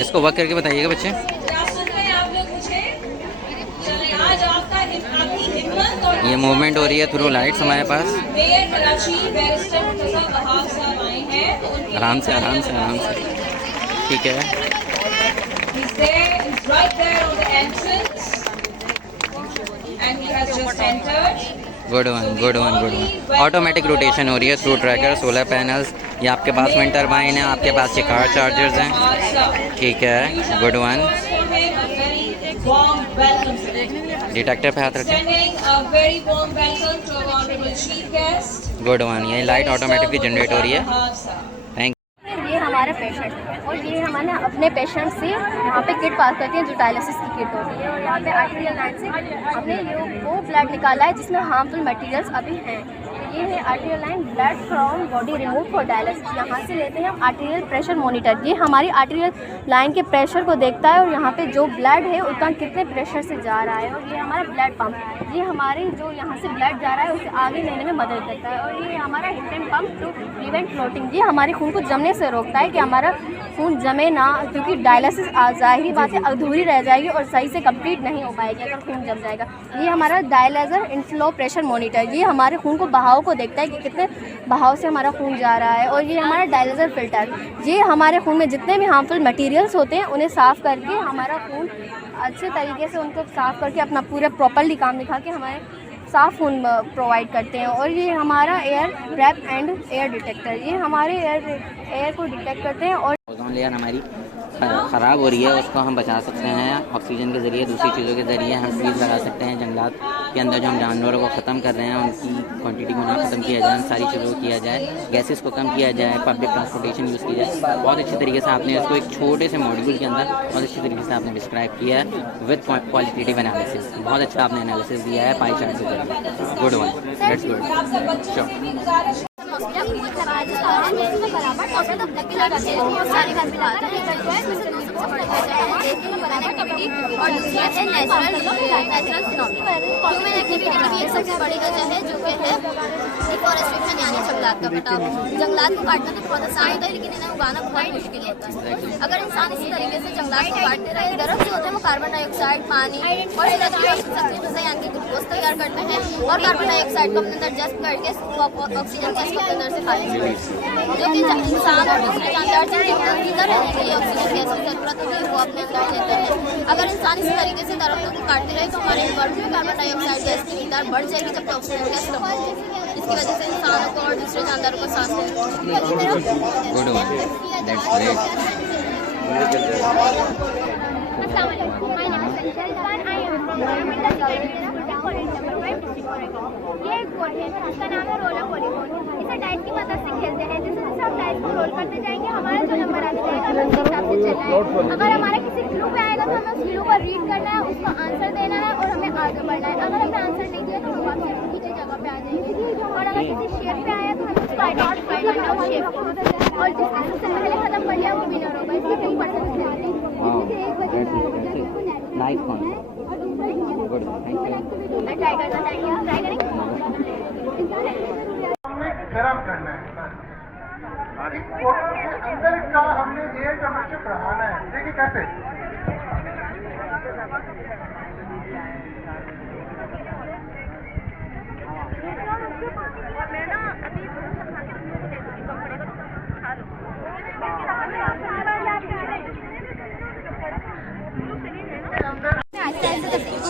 इसको वर्क करके बताइएगा बच्चे। ये मूवमेंट हो रही है थ्रू लाइट्स हमारे पास। आराम से आराम से आराम से, ठीक है। Good one good one good one. Automatic rotation हो रही है थ्रू ट्रैकर, सोलर पैनल्स, ये आपके पास विंड टर्बाइन है, आपके पास ये कार चार्जर्स हैं, ठीक है। Good one. डिटेक्टर पे हाथ रखें। Good one. ये लाइट ऑटोमेटिकली जनरेट हो रही है। थैंक ये हमारा पेशेंट है और ये हमारे अपने पेशेंट से यहाँ पे किट पास करती है जो डायलिसिस की किट होती है, और यहाँ पे आर्टेरियल लाइन से हमने वो ब्लड निकाला है जिसमें हार्मफुल मटेरियल्स अभी हैं। ये है arterial line, blood from body remove for dialysis. यहाँ से लेते हैं हम आर्टेरियल प्रेशर मॉनिटर। ये हमारी आर्टेरियल लाइन के प्रेशर को देखता है और यहाँ पे जो ब्लड है उसका कितने प्रेशर से जा रहा है। और ये हमारा ब्लड पंप, ये हमारे जो यहाँ से ब्लड जा रहा है उसे आगे लेने में मदद करता है। और ये हमारा heat pump to prevent clotting, ये हमारे खून को जमने से रोकता है कि हमारा खून जमे ना, क्योंकि डायलिसिस ज़ाहिरी बात है अधूरी रह जाएगी और सही से कंप्लीट नहीं हो पाएगी अगर खून जम जाएगा। ये हमारा डायलाइजर इनफ्लो प्रेशर मॉनिटर, ये हमारे खून को बहाव को देखता है कि कितने बहाव से हमारा खून जा रहा है। और ये हमारा डायलाइजर फिल्टर, ये हमारे खून में जितने भी हार्मफुल मटेरियल्स होते हैं उन्हें साफ़ करके हमारा खून अच्छे तरीके से उनको साफ़ करके अपना पूरा प्रॉपरली काम दिखा के हमारे साफ़ खून प्रोवाइड करते हैं। और ये हमारा air trap and air detector, ये हमारे एयर को डिटेक्ट करते हैं। और ओजोन लेयर हमारी ख़राब हो रही है, उसको हम बचा सकते हैं ऑक्सीजन के ज़रिए, दूसरी चीज़ों के ज़रिए हम ट्रीज लगा सकते हैं। जंगलात के अंदर जो हम जानवरों को ख़त्म कर रहे हैं उनकी क्वांटिटी को ना ख़त्म किया जाए, उन सारी चीज़ों को किया जाए, गैसेस को कम किया जाए, पब्लिक ट्रांसपोर्टेशन यूज़ की जाए। बहुत अच्छी तरीके से आपने इसको एक छोटे से मॉड्यूल के अंदर बहुत अच्छी तरीके से आपने डिस्क्राइब किया है विद क्वालिटेटिव एनालिसिस। बहुत अच्छा आपने एनालिसिस दिया है पाई चार्ट के जरिए। Good one, that's good. Sure. जंगलात को काटना तो बहुत आसान होता है, लेकिन इन्हें उगाना बहुत मुश्किल होता है। अगर इंसान इसी तरीके से जंगलात को काटते रहे, दरख्त जो होते हैं वो कार्बन डाइऑक्साइड, पानी और यानी ग्लूकोज तैयार करते हैं और कार्बन डाइऑक्साइड को अपने अंदर जज्ब करके ऑक्सीजन गैस को अपने अंदर से खाते हैं, जो कि इंसान और दूसरे जानदार जिंदा रहने के लिए ऑक्सीजन गैस की जरूरत होती है वो अपने अंदर लेते हैं। अगर इंसान इसी तरीके से दरख्तों को काटते रहे तो हमारे वर्ल्ड में कार्बन डाइऑक्साइड गैस की मिकदार बढ़ जाएगी, जबकि ऑक्सीजन गैस कम हो जाएगी। इसकी वजह से इंसानों को और दूसरे जानदारों को सांस लेने ये एक बोर्ड है, इसका नाम है रोलर पॉलीगॉन। इसे डाइस की मदद से खेलते हैं, जैसे जैसे हम डाइस को रोल करते जाएंगे हमारा जो नंबर आने जाएगा हमें उस हिसाब से चलना है। अगर हमारा किसी क्लू पे आएगा तो हमें उस क्लू को रीड करना है, उसको आंसर देना है और हमें आगे बढ़ना है। अगर हमें आंसर नहीं दिया तो हम वापस उसी जगह पे आ जाएंगे। और अगर किसी शेप पे आया तो हमें उसको आइडेंटिफाई करना है उस शेप को, और जिसने सबसे पहले खत्म कर लिया वो विनर होगा। इसकी कई पर्सन से आते हैं। Nice concept, good, thank you. मैं ट्राई करना चाहिए, ट्राई करेंगे। गरम करना है, इस फोटो के अंदर का हमने एयर टेम्परेचर बढ़ाना है। देखिए कैसे,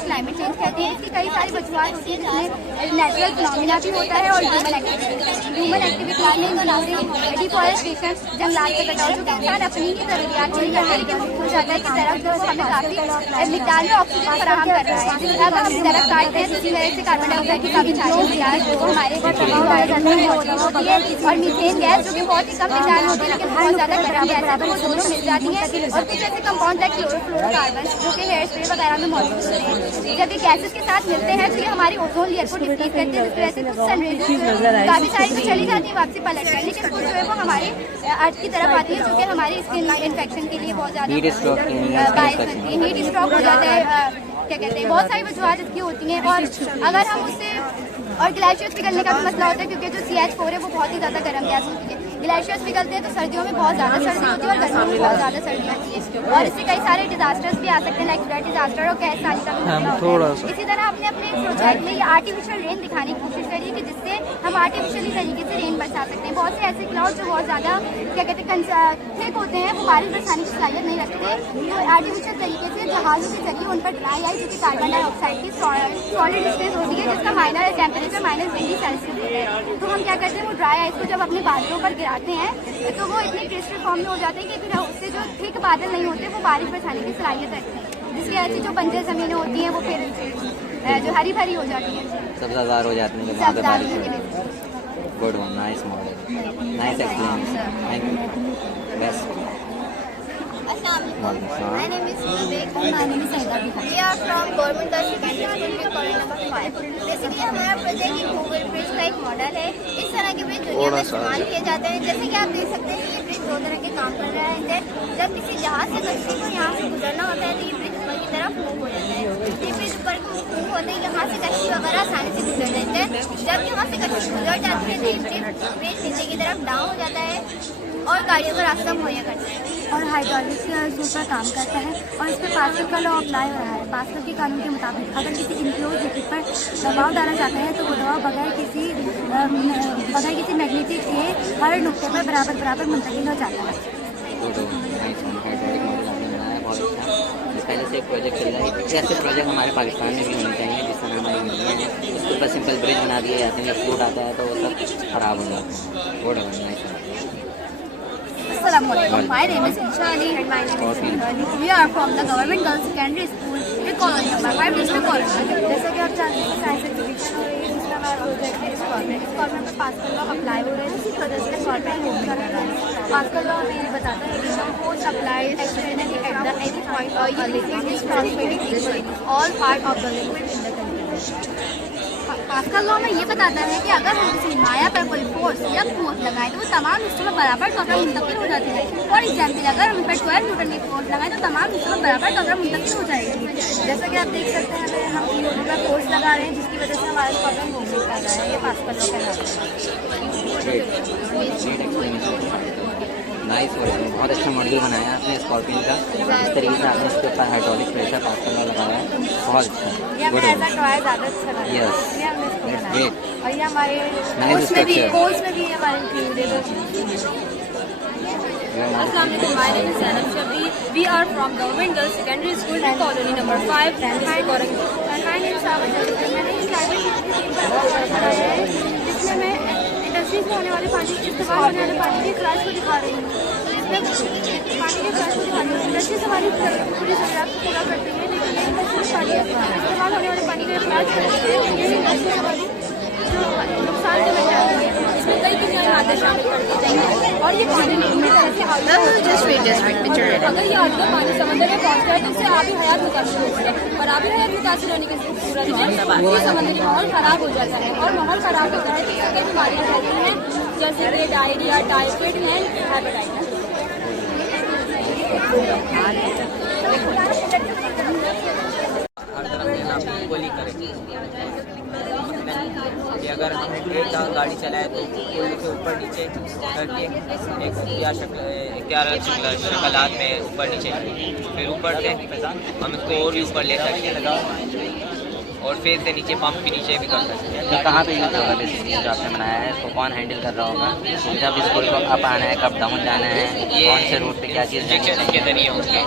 क्लाइमेट चेंज कहते हैं। इसकी कई सारी वजूहत होती है, जिसमें नेचुरल फिनोमिना भी होता है और ह्यूमन एक्टिविटी लार्निंग, डिफॉरेस्टेशन, जंगलात का कटाव, जो कि इंसान अपनी ही जरूरियात पूरी करने के लिए भूल जाता है कि दरख्त जो हमें काफ़ी मिकदार में ऑक्सीजन फराहम कर रहा है। अब हम दरख्त काटते हैं जिसकी वजह से कार्बन डाइऑक्साइड की काफ़ी चार्ज जो हमारे होती है, और मीथेन गैस जो कि बहुत ही कम मिकदार में होती है लेकिन बहुत ज़्यादा गर्म गैस है, तो वो दोनों मिल जाती है। और कुछ ऐसे कंपाउंड है क्लोरोफ्लोरोकार्बन जो कि हेयर स्प्रे वगैरह में मौजूद होते हैं। जब ये गैसेस के साथ मिलते हैं तो ये हमारी ओजोन लेयर को डिप्लीट करते हैं, जिसकी वजह से कुछ सनरेज काफ़ी सारी तो चली जाती है वापसी पलट कर, लेकिन कुछ जो है वो हमारे अर्थ की तरफ आती है, जो कि हमारी स्किन इन्फेक्शन के लिए बहुत ज़्यादा बायस करती है। हीट स्ट्रोक हो जाता है, क्या कहते हैं, बहुत सारी वजूहत इसकी होती हैं। और अगर हम उससे, और ग्लेशियर्स पिघलने का भी मसला होता है क्योंकि जो CH4 है वो बहुत ही ज़्यादा गर्म गैस होती है। ग्लेशियर्स पिघलते हैं तो सर्दियों में बहुत ज़्यादा सर्दी होती है और गर्मियों में बहुत ज़्यादा सर्दी होती है, और इससे कई सारे डिजास्टर्स भी आ सकते हैं, लाइक फ्लड डिजास्टर और गैस सारी का इसी तरह आपने अपने प्रोजेक्ट में ये आर्टिफिशियल रेन दिखाने की कोशिश करी कि जिससे हम आर्टिफिशियली तरीके से रेन बरसा सकते हैं। बहुत से ऐसे क्लाउड जो बहुत ज़्यादा क्या कहते हैं थिक होते हैं, वो बारिश बरसाने की सलाहियत नहीं रखते, तो आर्टिफिशियल तरीके से जहाज़ों के जरिए उन पर ड्राई आइस जो कि कार्बन डाइऑक्साइड की सॉलिड स्पेस होती है जिसका माइनर टेम्परेचर -20°C है, तो हम क्या करते हैं वो ड्राई आइस को जब अपने बादलों पर गिराते हैं तो वो इतनी क्रिस्टल फॉर्म में हो जाते हैं कि फिर उससे जो थिक बादल नहीं होते वो बारिश बरसाने की सलाहियत रखते हैं, जिसकी वजह से जो बंजर ज़मीनें होती हैं वो फिर जो हरी भरी हो जाती है, सब्ज़ाज़ार हो जाती है जब वहाँ पे बारिश हो। Good one, nice model, nice explanation, thank you, best. My name is Vivek and my name is Saida. We are from Government Girls Secondary School में कॉलेज नंबर 5। बेसिकली हमारा प्रोजेक्ट एक ओवर ब्रिज का एक model है। इस तरह के bridge दुनिया में इस्तेमाल किए जाते हैं। जैसे कि आप देख सकते हैं ये ब्रिज दो तरह के काम कर रहा है। जब किसी जहाज से कश्ती को यहाँ से गुजरना होता है तो ये ब्रिज ऊपर की तरफ मूव हो जाता है। ये ब्रिज ऊपर मूव होते हैं, यहाँ से कश्ती वगैरह आसानी से गुजर जाते हैं। जब यहाँ से कश्ती गुजर जाती है तो ये ब्रिज नीचे की तरफ डाउन हो जाता है और गाड़ियों का रास्ता मुहैया करता है और हाइड्रोलिक सूट पर काम करता है, और इस पर पास्कल का लॉ अप्लाई हो रहा है। पास्कल के कानून के मुताबिक अगर किसी इनक्लोज लिक्विड पर दबाव डाला जाता है तो वो दबाव बगैर किसी मैग्नेटिक के हर नुक्ते पर बराबर मुंतकिल हो जाता है। पहले से एक प्रोजेक्ट चल रहा है, ऐसे प्रोजेक्ट हमारे पाकिस्तान में भी होने चाहिए, जिस तरह हमारी इंडिया है उसके ऊपर सिंपल ब्रिज बना दिए जाते हैं, फ्लूट आता है तो वो सब खराब हो जाता है। Good one, nice. Assalamualaikum. My name is Insha Ali and my name is Sindhani. We are from the Government Girls Secondary School in Colony number 5 district college. जैसा कि आप जानते हैं साइंस एग्जीबिशन हो रही है, जिसका हमारा प्रोजेक्ट है इस कॉर्नर पर पास्कल लॉ अप्लाई हो रहा है, जिसकी वजह से कॉर्नर मूव कर रहा है। पास्कल लॉ हमें ये बताता है कि force applied externally at the any point और ये liquid is transferring equally all part of the liquid in the container. Pascal law में ये बताता है कि अगर हम किसी माया पर कोई फोर्स या फोर्स लगाएं तो वो तमाम हिस्सों में बराबर टोटल मुंतकिल हो जाती है। फॉर एग्जाम्पल अगर हम पर 12 न्यूटन की फोर्स लगाएं तो तमाम हिस्सों में बराबर टोटल मुंतकिल हो जाएगी। जैसा कि आप देख सकते हैं हम न्यूटन का फोर्स लगा रहे हैं जिसकी वजह से हमारा टोटल मूवमेंट कर रहा है। ये पास्कल लॉ कहलाता है। नाइस वर्क, बहुत अच्छा मॉडल बनाया आपने स्कॉर्पियन का। इस तरीके से आपने इसके ऊपर हाइड्रोलिक प्रेशर पास्कल लॉ लगाया है, बहुत अच्छा। Good, yes, great. और ये हमारे नाइस स्ट्रक्चर। कोर्स में भी हमारे इंक्लूडेड है। Assalamualaikum. My name is Zainab Shabri. We are from Government Girls Secondary School in Colony number 5, district Gorakhpur. And my name is Sabat Jafar. मैंने इस library की टीम पर बनाया है जिसमें मैं इंडस्ट्रीज में होने वाले पानी इस्तेमाल होने वाले पानी की क्लास को दिखा रही हूँ। इसमें पानी की क्लास को दिखा रही हूँ। इंडस्ट्रीज हमारी पूरी ज़रूरत को पूरा करती है, लेकिन ये इंडस्ट्रीज पानी इस्तेमाल होने वाले पानी का क्लास करती है। ये इंडस्ट्रीज हमारी नुकसान के बचा रही है। इसमें कई बुनियादी मात्रा शामिल कर दी गई है और ये पानी पूरी तरह से अगर ये आलूदा पानी समंदर में पहुँचता है तो इससे आबी हयात मुतासर होती है, और आबी हयात मुतासर होने की सूरत में ये समंदरी माहौल ख़राब हो जाता है, और माहौल ख़राब होता है तो इससे कई बीमारियाँ फैलती हैं, जैसे कि डायरिया, टाइफाइड एंड हेपेटाइटिस। कि अगर हमने ट्रेन का गाड़ी चलाए तो पुल के ऊपर नीचे करके एक क्या शक्लात में ऊपर नीचे फिर ऊपर से हम इसको और भी ऊपर ले सकते हैं और फिर से नीचे पंप के नीचे भी कर सकते हैं। तो कहाँ पे यूज़ होगा बेसिकली जो आपने बनाया है, इसको कौन हैंडल कर रहा होगा? जब स्कूल को अप आना है, कब डाउन जाना है, कौन से रूट पे क्या चीज़ इंजेक्शन के जरिए होंगे।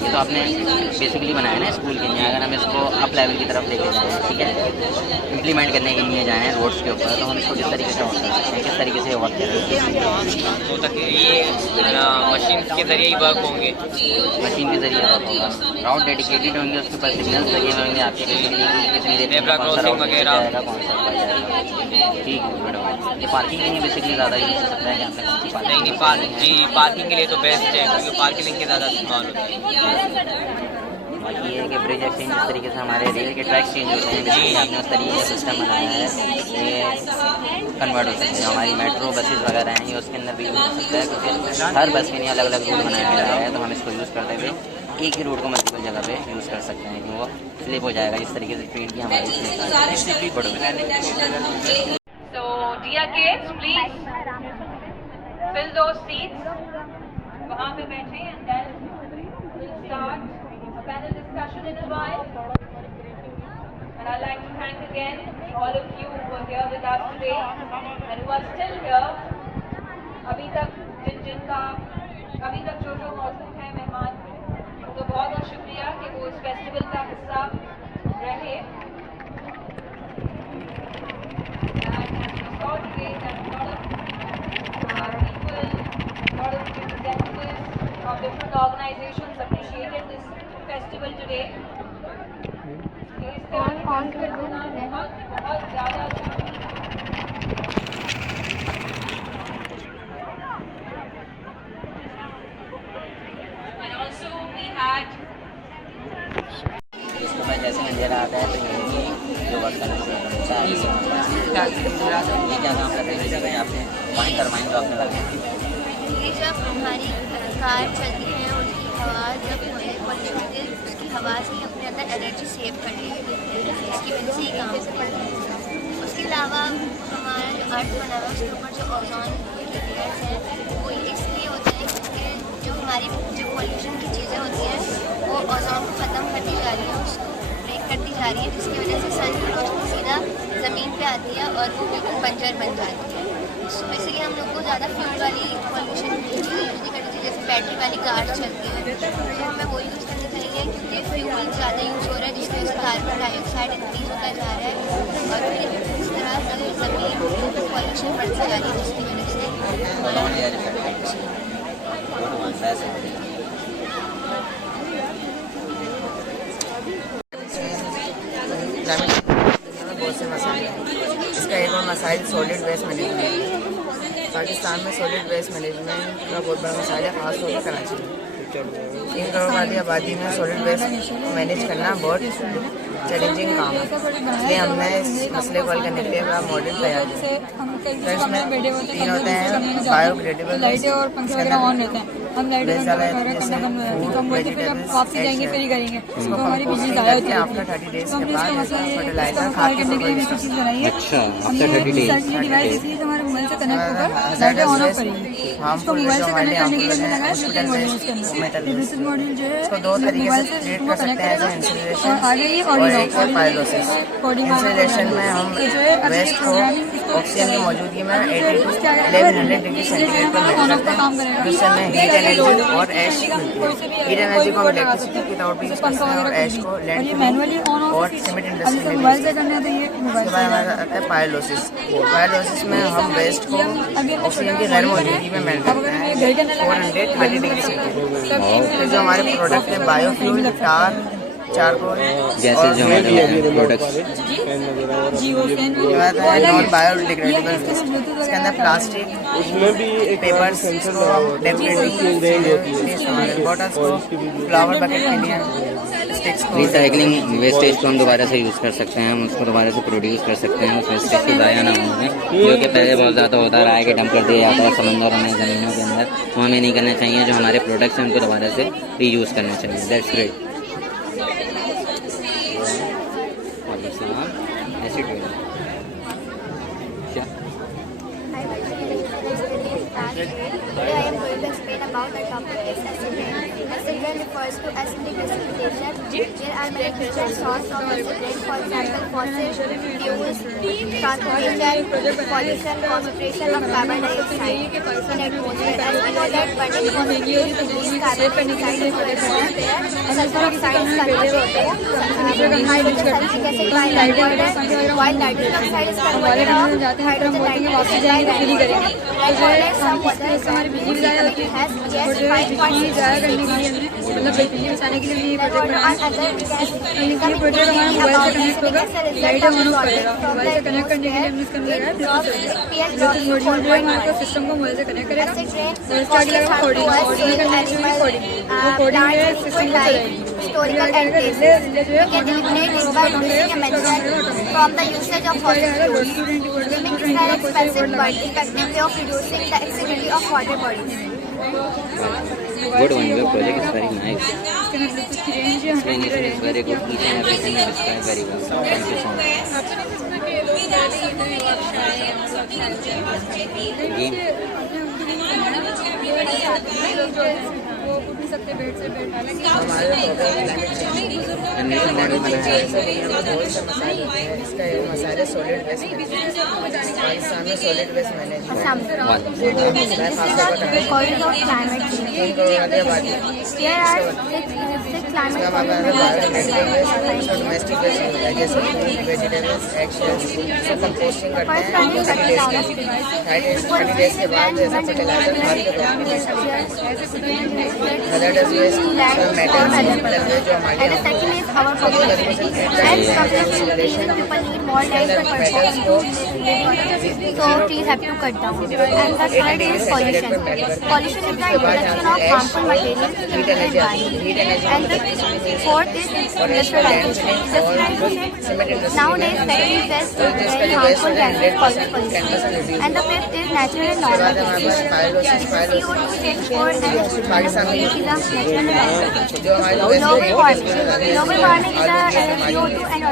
ये तो आपने बेसिकली बनाया ना स्कूल के लिए। अगर हम इसको अप लेवल की तरफ लेके जाएँ, ठीक है, इम्प्लीमेंट करने के लिए जाएँ रोड्स के ऊपर, तो हम इसको किस तरीके से वर्क कर सकते हैं, किस तरीके से वर्क करेंगे? तो तक ये मशीन के जरिए ही वर्क होंगे, मशीन के जरिए वर्क होगा। राउट डेडिकेटेड होंगे, उसके ऊपर सिग्नल्स लगे हुए होंगे आपके बिजली की कितनी देर में कौन सा राउट वगैरह जाएगा, कौन सा ऊपर जाएगा। ठीक है, बड़ा ये पार्किंग के लिए बेसिकली ज़्यादा यूज हो सकता है कि आपने कौन सी नहीं पार्किंग के लिए तो बेस्ट है क्योंकि पार्किंग के ज़्यादा इस्तेमाल होता है। बाकी ये है कि ब्रिज एक्सचेंज जिस तरीके से हमारे रेल के ट्रैक चेंज होते हैं, बेसिकली आपने उस तरीके का सिस्टम बनाया है, ये कन्वर्ट हो सकते हैं। हमारी मेट्रो बसेस वगैरह हैं, ये उसके अंदर भी यूज़ हो सकता है क्योंकि हर बस के लिए अलग अलग रूट बनाया गया है, तो हम इसको यूज़ करते हुए एक ही रूट को मल्टीपल जगह पे यूज़ कर सकते हैं कि वो स्लिप हो जाएगा जिस तरीके से ट्रेन की हमारी So dear kids, please fill those seats. वहाँ पे बैठे and then we'll start a panel discussion in a while. And I'd like to thank again all of you who are here with us today and who are still here. अभी तक जो मौजूद हैं मेहमान, उनको बहुत शुक्रिया कि वो इस फेस्टिवल का हिस्सा रहे. Of different organizations appreciated this festival today. बहुत ज़्यादा and also we had सुबह जैसे अंधेरा आता है तो यही योगा करना शुरू करना चाहिए. ये क्या काम कर रहे हैं इस जगह आपने पॉइंट टरमाइन जो आपने लगाया? ये जब हमारी कार चलती है उनकी हवा जब पॉल्यूशन होती है उसकी हवा से ही अपने अंदर एनर्जी सेव कर लेती है, इसकी वजह से ही काम करता है. उसके अलावा हमारा जो अर्थ बना हुआ है उसके ऊपर जो ओजोन की लेयर्स हैं वो इसलिए होता है क्योंकि जो हमारी जो पॉल्यूशन की चीज़ें होती हैं वो ओजोन को ख़त्म करती जा रही है, उसको ब्रेक करती जा रही है, जिसकी वजह से सन की रोशनी सीधा ज़मीन पे आती है और वो बिल्कुल बंजर बन जाती है. सो इसलिए हम लोग को ज़्यादा फ्यूल वाली पॉल्यूशन की चीज़ें यूज़ नहीं करनी चाहिए. जैसे बैटरी वाली कार चलती है तो हमें वो यूज़ करनी चाहिए क्योंकि फ्यूल ज़्यादा यूज़ हो रहा है जिसकी वजह से कार्बन डाइऑक्साइड इंक्रीज होता जा रहा है और फिर इस तरह से ज़मीन पॉल्यूशन बढ़ती जा रही है जिसकी वजह से बहुत से मसाइल हैं. इसका एक और मसाइल सॉलिड वेस्ट मैनेजमेंट. पाकिस्तान में सॉलिड वेस्ट मैनेजमेंट का बहुत बड़ा मसाइल है, खासतौर पर कराची में. 3 करोड़ वाली आबादी में सॉलिड वेस्ट मैनेज करना बहुत चैलेंजिंग काम है. इसलिए हमने इस मसले को हल करने के लिए बड़ा मॉडल तैयार किया. इसमें 3 होते हैं बायोग्रेडेबल, हम लाइट बंद करके फिर वापसी जाएंगे फिर ही करेंगे तो हमारी बिजली ज़ाया होती है. आफ्टर 30 डेज के बाद फर्टिलाइजर खाद करने के लिए भी चीज़ बनाई है. अच्छा, आफ्टर 30 डेज ये डिवाइस इसलिए तो हमारे मोबाइल से कनेक्ट होकर लाइटें ऑन ऑफ करेंगी. इसको मोबाइल से कनेक्ट करने के लिए मैंने लगाया ब्लूटूथ मॉड्यूल उसके अंदर. ब्लूटूथ मॉड्यूल जो है मोबाइल से वो कनेक्ट करेगा और आगे ये ऑडियो इंसुलेशन में हम वेस्ट को ऑक्सीजन की मौजूदगी में 80 to 1100 डिग्री सेंटीग्रेड पर मेजर करते हैं, जिससे हमें हीट एनर्जी और ऐश मिलती है. हीट एनर्जी को हम इलेक्ट्रिसिटी के तौर पर यूज़ करते हैं और ऐश को लैंडफिल और सीमेंट इंडस्ट्री में मोबाइल से करना है तो ये उसके बाद हमारा आता है पायलोसिस. पायलोसिस में हम वेस्ट को ऑक्सीजन की गैर मौजूदगी में मेल्ट करते हैं 430 डिग्री सेंटीग्रेड. जो हमारे प्रोडक्ट हैं बायोफ्यूल, टार, चारकोल, गैसेज जो हमारे प्रोडक्ट्स नॉन बायोडिग्रेडेबल. इसके अंदर प्लास्टिक, पेपर्स, बॉटल्स को, फ्लावर बकेट के लिए, स्टिक्स को, रिसाइकलिंग वेस्टेज को हम दोबारा से यूज़ कर सकते हैं, हम उसको दोबारा से प्रोड्यूस कर सकते हैं. उस वेस्टेज की ज़ाया ना होने जो कि पहले बहुत ज़्यादा होता रहा है कि डंप कर दिया जाता है समंदर और ज़मीनों के अंदर. वो हमें नहीं करना चाहिए. जो हमारे प्रोडक्ट्स हैं उनको दोबारा से रीयूज़ करना चाहिए. That's great. ऐसे क्या Today I am going to explain about the topic is acid rain. Acid rain refers to acidic precipitation. There are many different sources of acid rain. For example, fossil fuels, transportation, pollution, concentration of carbon dioxide in atmosphere. As we know that burning fossil fuels release carbon dioxide into the atmosphere. Sulfur oxides converted hydrogen sulfuric acid by water, while nitrogen oxide is converted to hydrogen nitric acid by rainwater. Rainwater, some water हमारी बिजली ज़ाया होती है और बिजली ज़ाया करने के लिए मतलब बिजली बचाने के लिए ये प्रोजेक्ट बनाया. ये प्रोजेक्ट हमारा मोबाइल से कनेक्ट होगा, लाइट ऑन ऑफ करेगा. मोबाइल से कनेक्ट करने के लिए हमने इसका लगाया ब्लूटूथ मॉड्यूल जो है हमारे सिस्टम को मोबाइल से कनेक्ट करेगा और इसका आगे लगा कोडिंग करने के लिए कोडिंग वो कोडिंग है सिस्टम को चलाएगी. historical and taste. We can eliminate this by reducing emissions from the usage of fossil fuels. Swimming is an expensive but effective way of reducing the acidity of water bodies. Good one, your project is very nice. Explanation is very good. Each and everything you described very well. Thank you so much. जो है वो उठ नहीं सकते bed से, bed हमारे generation model बनाया है। बहुत से मसाले होते हैं। इसका एक मसाला सॉलिड वेस्ट पाकिस्तान में solid waste management domestic waste होता है, जैसे वेजिटेबल्स, एग्स को कंपोस्टिंग करते हैं 30 डेज के बाद जैसे फर्टिलाइजर खाद के तौर पर वेस्ट जो हमारे So trees have to cut down. And the third is pollution. Pollution is the introduction of harmful materials into the environment. And the fourth is industrialization. Nowadays factories waste very harmful gases causes pollution. And the fifth is natural and normal gases. CO2 takes 4 and is a natural environment. Global warming is a CO2 and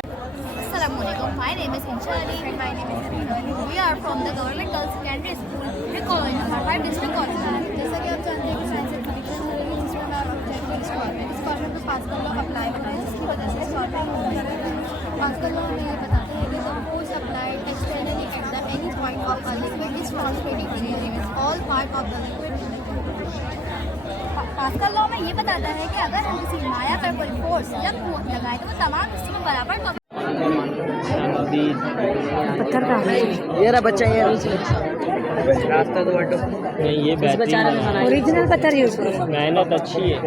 Assalamualaikum. My name is Insha Ali and my name is Sabina Ali. We are from the Government Girls Secondary School, College number 5, District College. जैसा कि आप जानते हैं कि science एक condition है जिसमें हमारा ऑब्जेक्टिव इस फॉर्मेट में पास्कल लॉ अप्लाई हो रहा है, जिसकी वजह से सॉल्विंग हो रही है। पास्कल लॉ हमें ये बताते हैं कि the force applied externally at the any point of a liquid is transmitting in all part of the liquid. Pascal law में ये बताता है कि अगर हम किसी माया पर कोई फोर्स या कुवत लगाए तो वो तमाम हिस्सों में बराबर ये रहा बच्चा, ये रास्ता तो बटो नहीं, ये ओरिजिनल पत्थर यूज करो। मेहनत अच्छी है।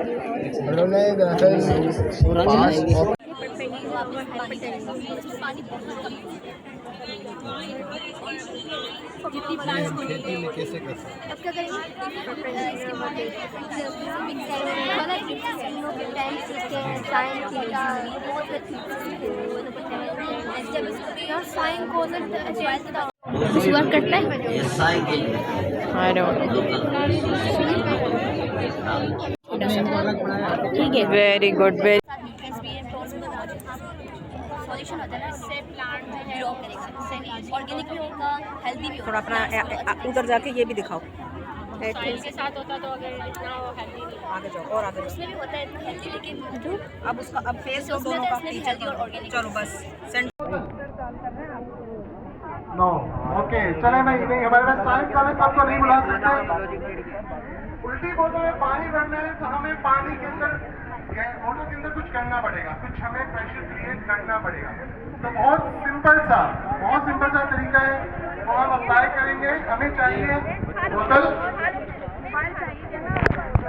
खेती में कैसे करते हैं? अब क्या करेंगे? वर्क करता है। ठीक है, वेरी गुड। सॉल्यूशन होता है ना, इससे प्लांट जो है ग्रो करेगा, इससे ऑर्गेनिक भी होगा, हेल्दी भी थोड़ा होगा। अपना उधर जाके ये भी दिखाओ। साइंस के साथ होता तो अगर इतना हेल्दी नहीं, आगे जाओ और आगे उसमें भी होता है इतना हेल्दी, लेकिन अब उसका अब फेस उसमें दोनों तो का इसमें भी हेल्दी और ऑर्गेनिक। चलो बस नो ओके, चले नहीं नहीं, हमारे पास टाइम कम है, सबको नहीं बुला सकते। उल्टी बोतल में पानी भरना है तो हमें पानी के अंदर मोटर के अंदर कुछ करना पड़ेगा, कुछ हमें प्रेशर क्रिएट करना पड़ेगा। तो बहुत सिंपल सा तरीका है वो हम अप्लाई करेंगे। हमें चाहिए बोतल,